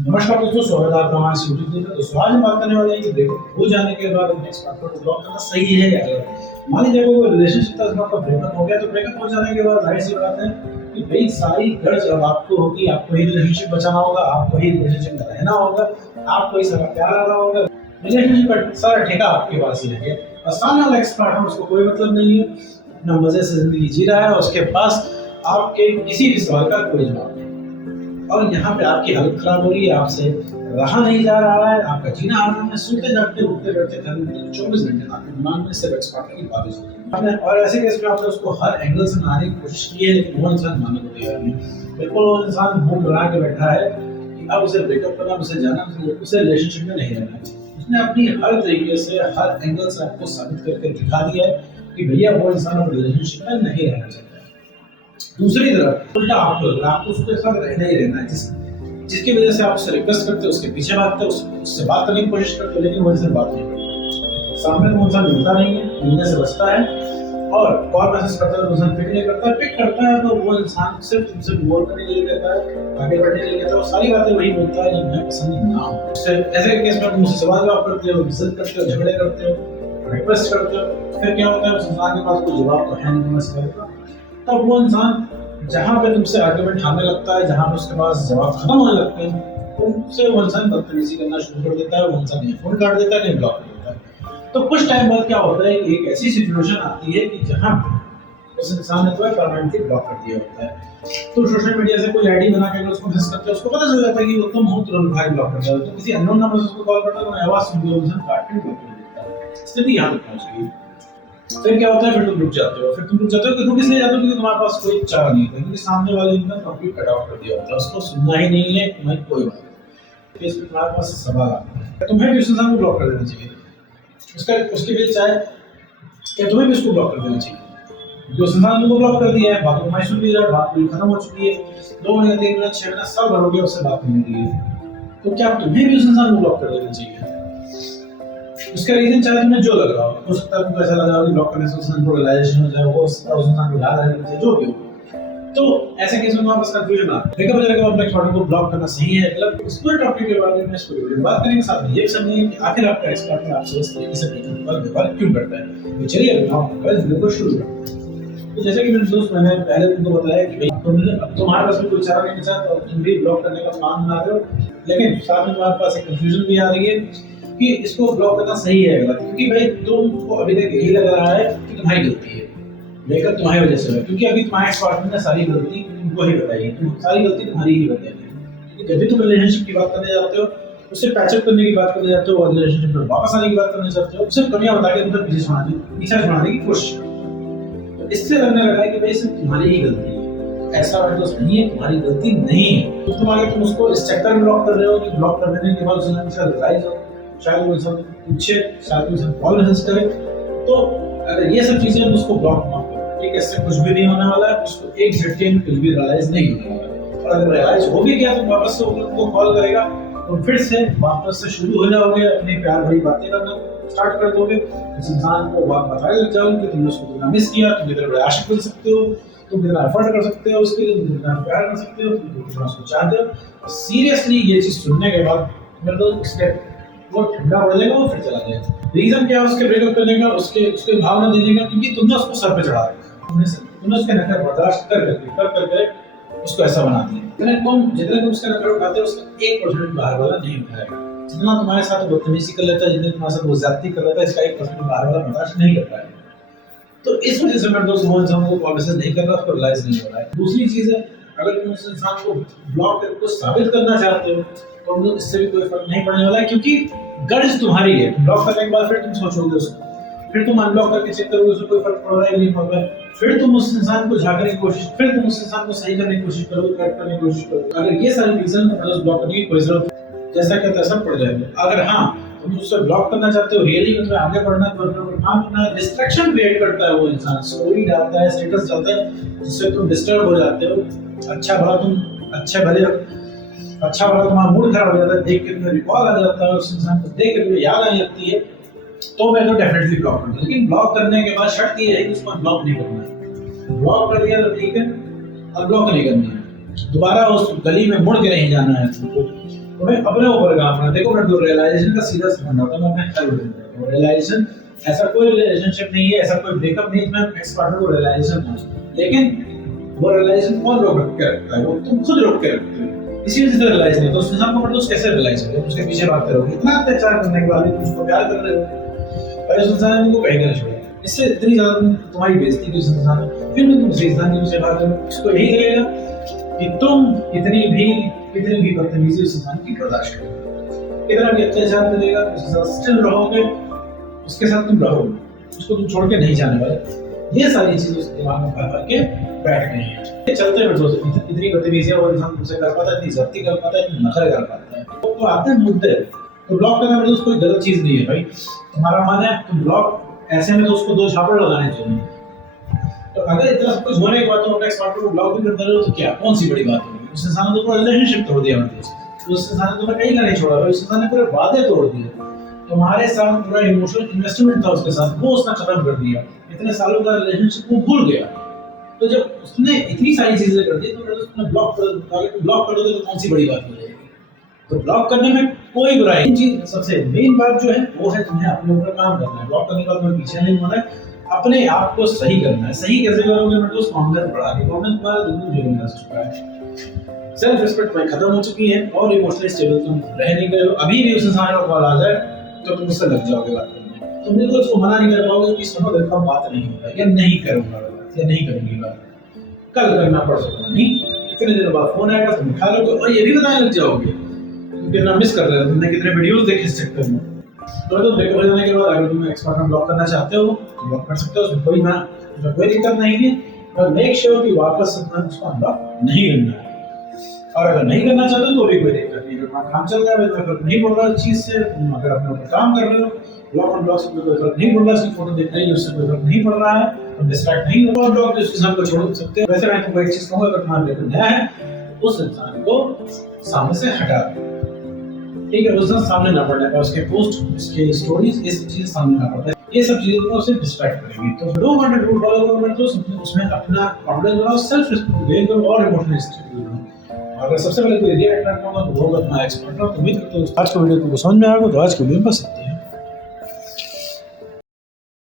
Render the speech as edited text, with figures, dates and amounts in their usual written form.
नमस्कार दोस्तों, स्वागत है आपका हमारे इस यूट्यूब चैनल में। दोस्तों आज हम बात करने वाले हैं कि ब्रेकअप हो जाने के बाद अपने एक्स पार्टनर को ब्लॉक करना सही है या गलत। मान लीजिए कोई रिलेशनशिप था, उसमें आपका ब्रेकअप हो गया, तो ब्रेकअप हो जाने के बाद जाहिर सी बात है कि भाई सारी गर्ज अब आपको होगी, आपको ही रिलेशनशिप बचाना होगा, आपको ही रिलेशनशिप में रहना होगा, आपको ही सारा प्यार आना होगा, रिलेशनशिप का सारा ठेका आपके पास ही है। और सामने वाला एक्स पार्टनर, उसको कोई मतलब नहीं है, अपना मजे से जिंदगी जी रहा है और उसके पास आपके किसी भी सवाल का कोई जवाब नहीं। और यहाँ पे आपकी हालत खराब हो रही है, आपसे रहा नहीं जा रहा है, आपका जीना आराम है, सोते जागते उठते बैठते घर में 24 घंटे आपके दिमाग में सिर्फ एक्सपार्टनर की बातें चल रही हैं। और ऐसे केस में आपने उसको हर एंगल से मनाने की कोशिश की है, लेकिन वो इंसान मानने को तैयार नहीं। बिल्कुल वो इंसान मुंह बना के बैठा है कि अब उसे ब्रेकअप करना, उसे जाना, उसे रिलेशनशिप में नहीं रहना है। उसने अपनी हर तरीके से, हर एंगल से आपको साबित करके दिखा दिया है कि भैया वो इंसान अब रिलेशनशिप में नहीं रहना चाहता। दूसरी तरफ उल्टा आपको उसके साथ रहना ही रहना है, जिसकी वजह से आप उससे रिक्वेस्ट करते हो, उसके पीछे भागते हो, उससे बात करने की कोशिश करते हो, लेकिन वो इंसान बात नहीं करता। सामने वो इंसान मिलता नहीं है, मिलने से बचता है, और कॉल मैसेज करता है तो इंसान पिक नहीं करता है, पिक करता है तो वो इंसान सिर्फ तुमसे बोल करने के लिए कहता है, आगे बढ़ने के लिए कहता है, सारी बातें वही बोलता है जो मैं पसंद ना हो। ऐसे केस में तुम उससे सवाल जवाब करते हो, इज्जत करते हो, झगड़े करते हो, रिक्वेस्ट करते हो, फिर क्या होता है, उस इंसान के पास कोई जवाब तो है नहीं तुम्हें सवाल का। तब वो इंसान जहाँ पे तुमसे आर्गुमेंट हारने लगता है, जहाँ पे उसके पास जवाब खत्म होने लगते हैं, तुमसे वो इंसान बदतमीजी करना शुरू कर देता है। वो इंसान नहीं फोन काट देता है, नहीं ब्लॉक कर देता है। तो कुछ टाइम बाद क्या होता है कि एक ऐसी सिचुएशन आती है कि जहाँ उस इंसान ने तुम्हें परमानेंटली ब्लॉक कर दिया होता है। तो सोशल मीडिया से कोई आईडी बना के उसको मैसेज करते हैं, उसको पता चल जाता है कि वो तुम हो, तुरंत भाई ब्लॉक करता है। तो किसी अननोन नंबर से उसको कॉल करता है तो आवाज सुन के इंसान काट के ब्लॉक कर देता है। स्थिति यहाँ तक पहुंच गई। फिर क्या होता है, फिर तुम रुक जाते हो। फिर तुम रुक जाते हो कि रुक इसलिए जाते हो क्योंकि तुम्हारे पास कोई चारा नहीं होता, क्योंकि सामने वाले ने कंप्लीट कट ऑफ कर दिया होता है, उसको सुनना ही नहीं है, तुम्हें कोई बात नहीं। इसमें तुम्हारे पास सवाल आता है, तुम्हें भी उस इंसान को ब्लॉक कर देना चाहिए। उसके बीच चाहे क्या तुम्हें भी उसको ब्लॉक कर देना चाहिए। जो इंसान को ब्लॉक कर दिया है, बात तुम्हारी सुन ली जाए, बात पूरी खत्म हो चुकी है, 2 महीने 3 महीने 6 महीने साल भर हो गया उससे बात नहीं हुई है, तो क्या तुम्हें भी उस इंसान को ब्लॉक कर देना चाहिए? उसका रीजन चाहे तुम्हें जो लग रहा हो सकता है तुमको ऐसा लग रहा हो कि ब्लॉक करने से उस इंसान को रियलाइजेशन हो जाए, वो उस इंसान को याद रहने लगे, जो भी हो। तो ऐसे केस में आपस कंफ्यूजन आता है। ब्रेकअप हो जाने के बाद अपने पार्टनर को ब्लॉक करना सही है गलत, इस पूरे टॉपिक के बारे में इस वीडियो में बात करेंगे। साथ में ये भी समझेंगे कि आखिर आपका एक्स पार्टनर आपसे इस तरीके से ब्रेकअप के बाद व्यवहार क्यों करता है। तो चलिए अब हम वीडियो को शुरू करते हैं। तो जैसे कि मैंने पहले तुमको बताया कि भाई तुम्हारे पास कोई चारा नहीं बचा, तो तुम भी ब्लॉक करने का प्लान बना रहे हो, लेकिन साथ में तुम्हारे पास एक कंफ्यूजन भी आ रही है कि इसको ब्लॉक करना सही है गलत। क्योंकि भाई तुमको अभी तक यही लग रहा है कि तुम्हारी गलती है, ब्रेकअप तुम्हारी वजह से है, क्योंकि अभी तुम्हारे एक्स पार्टनर ने सारी गलती तुमको ही बताई है, तुम सारी गलती तुम्हारी ही बताई है। जब भी तुम रिलेशनशिप की बात करने जाते हो, उससे पैचअप करने की बात करने जाते हो और रिलेशनशिप में वापस आने की बात करने जाते हो, सिर्फ कमियां बता के तुम्हें पीछे छुड़ाने की कोशिश करते हो। तो इससे लगने लगा है कि भाई सिर्फ तुम्हारी ही गलती है, ऐसा मतलब नहीं है, तुम्हारी गलती नहीं है। तो तुम उसको इस चक्कर में ब्लॉक कर रहे हो कि ब्लॉक कर देने के बाद उसका रिप्लाई हो, शायद वो इंसान पूछे, शायद वो इंसान कॉल मैसेज करे। तो अगर ये सब चीजें हम उसको ब्लॉक ना करें, ठीक है, इससे कुछ भी नहीं होने वाला है, उसको एक झटके में कुछ भी रियलाइज नहीं होने वाला है। और अगर रियलाइज हो भी गया तो वापस से वो कॉल करेगा, तो फिर से वापस से शुरू हो जाओगे, अपनी प्यार भरी बातें करना स्टार्ट कर दोगे। इस इंसान को बात बताने लग जाओगे कि तुमने उसको कितना मिस किया, तुम कितना बड़े आशिक बन सकते हो, तुम कितना एफर्ट कर सकते हो उसके लिए, तुम कितना प्यार कर सकते हो, तुम कितना उसको चाहते हो। सीरियसली ये चीज सुनने के बाद मेरे दोस्त वो ठंडा पड़ जाएगा, वो फिर चला जाएगा। रीजन क्या है उसके ब्रेकअप करने का, उसके भावना देने का, क्योंकि तुमने उसको सर पे चढ़ा रखा, तुमने उसके नखरे बर्दाश्त कर करके उसको ऐसा बना दिया। जितने तुम उसके नखरे उठाते हो, उसका 1% बाहर वाला नहीं उठाएगा। जितना तुम्हारे साथ बदतमीजी कर लेता है, जितने तुम्हारे साथ वो ज्यादती कर लेता है, इसका 1% बाहर वाला बर्दाश्त नहीं कर पाएगा। तो इस वजह से मेरे दोस्त वो इंसान को कॉल मैसेज नहीं कर रहा, उसको रियलाइज नहीं हो रहा है। दूसरी चीज है, अगर तुम उस इंसान को ब्लॉक करके कुछ साबित करना चाहते हो, तो इससे भी कोई फर्क नहीं पड़ने वाला है, क्योंकि गर्ज तुम्हारी है। ब्लॉक करने के बाद फिर तुम सोचोगे उसको, फिर तुम अनब्लॉक करके चेक करोगे उसको कोई फर्क पड़ रहा है नहीं पड़ रहा है, फिर तुम उस इंसान को झांकने की कोशिश, फिर तुम उस इंसान को सही करने की कोशिश करोगे, करेक्ट करने की कोशिश करोगे। अगर ये सारी रीजन मतलब ब्लॉक करने की कोई जरूरत जैसा क्या तैसा पड़ जाएगा। अगर हाँ तुम उससे ब्लॉक करना चाहते हो, रियली मतलब आगे बढ़ना, तो अपना डिस्ट्रैक्शन क्रिएट करता है वो इंसान, स्टोरी डालता है, स्टेटस डालता है, जिससे तुम डिस्टर्ब हो जाते हो। अच्छा भला तुम्हारा मूड खराब हो जाता है, देख के तुम्हें रिकॉल आ जाता है, उस इंसान को देख के तुम्हें याद आ जाती है, तो मैं तो डेफिनेटली ब्लॉक करता हूँ। लेकिन ब्लॉक करने के बाद शर्त ये है कि उसको ब्लॉक नहीं करना है। ब्लॉक कर दिया तो ठीक है, अनब्लॉक नहीं करना है, दोबारा उस गली में मुड़ के नहीं जाना है तुमको। तुम्हें अपने ऊपर काम करना। देखो मैं रियलाइजेशन का सीधा समझ आता हूँ, मैं अपने हेल्प देता हूँ। रियलाइजेशन ऐसा कोई रिलेशनशिप नहीं है, ऐसा कोई ब्रेकअप नहीं है एक्स पार्टनर को रियलाइजेशन हो, लेकिन वो रियलाइजेशन कौन रोक के रखता है? वो तुम खुद रोक के रखते हो। इसी वजह से रियलाइज नहीं, तो उस इंसान को मतलब कैसे रियलाइज करोगे? उसके पीछे भागते रहोगे, इतना अत्याचार करने के बाद भी तुम उसको प्यार कर रहे हो, और उस इंसान ने तुमको कहीं ना छोड़ा। इससे इतनी ज्यादा तुम्हारी बेइज्जती की उस इंसान ने, फिर भी तुम उस इंसान के पीछे भाग रहे हो। उसको यही लगेगा कि तुम कितनी भी बदतमीजी उस इंसान की बर्दाश्त करोगे, कितना भी अत्याचार करेगा उसके साथ स्टिल रहोगे, उसके साथ तुम रहोगे, उसको तुम छोड़ के नहीं जाने वाले। ये सारी चीजें उसके दिमाग में भर के बैठ गई हैं। चलते हुए दोस्तों इतनी बदतमीजियां वो इंसान तुमसे कर पाता है, इतनी ज्यादती कर पाता है, इतनी नखरे कर पाता है। तो आते हैं मुद्दे। तो ब्लॉक करना मतलब कोई गलत चीज नहीं है भाई, तुम्हारा मन है तुम ब्लॉक, ऐसे में तो उसको 2 झापड़ लगाने चाहिए। तो अगर इतना सब कुछ होने के बाद तुम अपने एक्स पार्टनर को ब्लॉक भी करते रहो तो क्या, कौन सी बड़ी बात होगी? उस इंसान ने तो पूरा रिलेशनशिप तोड़ दिया मतलब, उस इंसान ने तुम्हें कहीं का नहीं छोड़ा, उस इंसान ने पूरे वादे तोड़ दिए, तुम्हारे साथ पूरा इमोशनल इन्वेस्टमेंट था उसके साथ, वो उसने खत्म कर दिया, इतने सालों का रिलेशनशिप वो भूल गया। तो जब उसने इतनी सारी चीजें कर दी तो उसने ब्लॉक कर दोगे तो कौन सी बड़ी बात हो जाएगी? तो ब्लॉक करने में कोई बुराई नहीं। चीज सबसे मेन बात जो है वो है तुम्हें अपने ऊपर काम करना है। ब्लॉक करने के बाद तुम्हें पीछे नहीं होना है, अपने आप को सही करना है। सही कैसे करोगे? मतलब उस कॉन्फिडेंस बढ़ा के, कॉन्फिडेंस तुम्हारा दुनिया जीवन में चुका है, सेल्फ रिस्पेक्ट में खत्म हो चुकी है और इमोशनली स्टेबल तुम रह नहीं गए हो। अभी भी उस इंसान का कॉल आ जाए तो तुम उससे लग जाओगे बात करने, तुम बिल्कुल उसको मना नहीं कर पाओगे कि सुनो देखो बात नहीं होगा या नहीं करूंगा या नहीं करूंगी बात, कल करना पड़ सकता नहीं, इतने दिन बाद फोन आएगा तुम उठा लोगे और ये भी बताने लग जाओगे कितना मिस कर रहे हो, तुमने कितने वीडियोस देखे इस चक्कर में। तो ब्रेकअप हो जाने के बाद अगर तुम एक्स पार्टनर ब्लॉक करना चाहते हो तो ब्लॉक कर सकते हो, उसमें कोई दिक्कत नहीं है, पर मेक श्योर कि वापस उसको अनब्लॉक नहीं करना है। और अगर नहीं करना चाहते तो भी कोई दिक्कत नहीं, अगर काम चल रहा है तो फर्क नहीं पड़ रहा इस चीज से, तुम अगर अपने ऊपर काम कर रहे हो, ब्लॉक और ब्लॉक से कोई फर्क नहीं पड़ रहा, उसकी फोटो देख रही है उससे कोई फर्क नहीं पड़ रहा है, तुम डिस्ट्रैक्ट नहीं हो, और ब्लॉक उस इंसान को छोड़ सकते हो। वैसे मैं तुमको एक चीज कहूंगा, अगर तुम्हारा ब्रेकअप नया है उस इंसान को सामने से हटा दो, ठीक है? उस सामने ना पड़ना है, उसके पोस्ट, उसके स्टोरीज, ये सब चीजें सामने ना पड़ना है, ये सब चीजें तो उसे डिस्ट्रैक्ट करेंगी। तो डोंट वांट टू फॉलो करो, तो उसमें अपना कॉन्फिडेंस बढ़ाओ, सेल्फ रिस्पेक्ट गेन करो और इमोशनल स्टेबल बनो। अगर सबसे पहले कोई रिएक्ट करना होगा तो वो होगा तुम्हारा एक्स पार्टनर। तो उम्मीद करता हूँ आज का वीडियो तुमको समझ में आएगा, तो आज के वीडियो में बस इतना ही।